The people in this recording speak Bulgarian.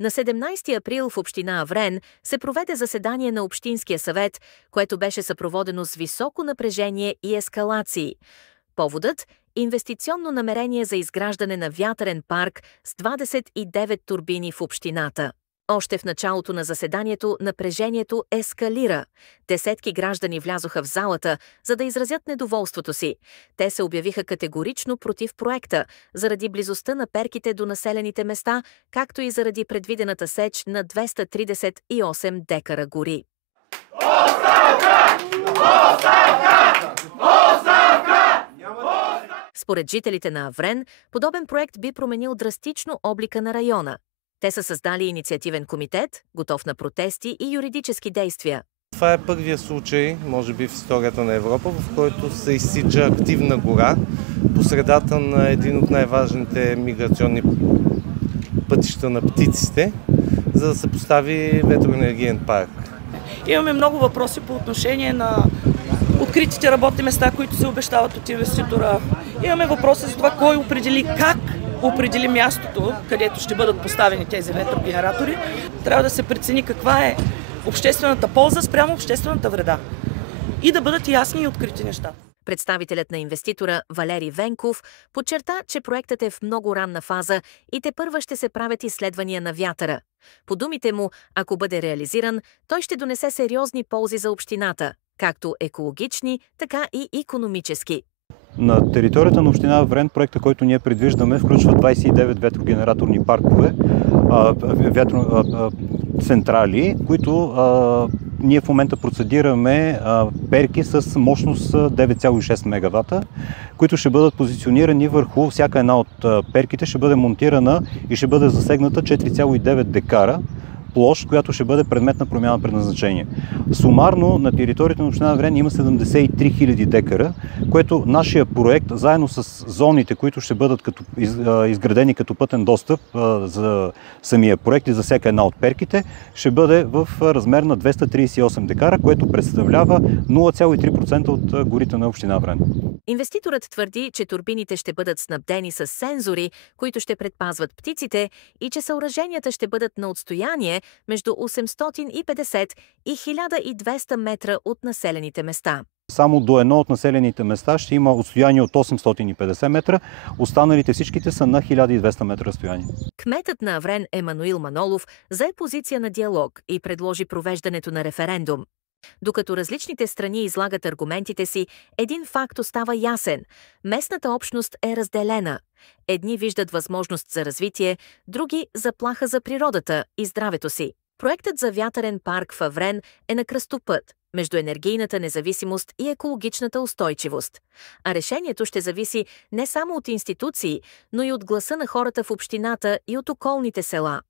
На 17 април в община Аврен се проведе заседание на Общинския съвет, което беше съпроводено с високо напрежение и ескалации. Поводът – инвестиционно намерение за изграждане на вятърен парк с 29 турбини в общината. Още в началото на заседанието напрежението ескалира. Десетки граждани влязоха в залата, за да изразят недоволството си. Те се обявиха категорично против проекта, заради близостта на перките до населените места, както и заради предвидената сеч на 238 декара гори. Оставка! Оставка! Оставка! Според жителите на Аврен, подобен проект би променил драстично облика на района. Те са създали инициативен комитет, готов на протести и юридически действия. Това е първия случай, може би в историята на Европа, в който се изсича активна гора по средата на един от най-важните миграционни пътища на птиците, за да се постави ветроенергиен парк. Имаме много въпроси по отношение на откритите работни места, които се обещават от инвеститора. Имаме въпроси за това кой определи, как определи мястото, където ще бъдат поставени тези ветрогенератори. Трябва да се прецени каква е обществената полза спрямо обществената вреда. И да бъдат ясни и открити неща. Представителят на инвеститора Валери Венков подчерта, че проектът е в много ранна фаза и тепърва ще се правят изследвания на вятъра. По думите му, ако бъде реализиран, той ще донесе сериозни ползи за общината, както екологични, така и икономически. На територията на община Аврен проекта, който ние предвиждаме, включва 29 ветрогенераторни паркове, централи, които ние в момента процедираме перки с мощност 9,6 мегавата, които ще бъдат позиционирани върху всяка една от перките, ще бъде монтирана и ще бъде засегната 4,9 декара площ, която ще бъде предмет на промяна на предназначение. Сумарно на територията на община Аврен има 73 000 декара, което нашия проект, заедно с зоните, които ще бъдат изградени като пътен достъп за самия проект и за всяка една от перките, ще бъде в размер на 238 декара, което представлява 0,3% от горите на община Аврен. Инвеститорът твърди, че турбините ще бъдат снабдени с сензори, които ще предпазват птиците и че съоръженията ще бъдат на отстояние между 850 и 1200 метра от населените места. Само до едно от населените места ще има отстояние от 850 метра, останалите всичките са на 1200 метра разстояние. Кметът на Аврен Емануил Манолов зае позиция на диалог и предложи провеждането на референдум. Докато различните страни излагат аргументите си, един факт остава ясен. Местната общност е разделена. Едни виждат възможност за развитие, други – заплаха за природата и здравето си. Проектът за вятърен парк в Аврен е на кръстопът между енергийната независимост и екологичната устойчивост. А решението ще зависи не само от институции, но и от гласа на хората в общината и от околните села.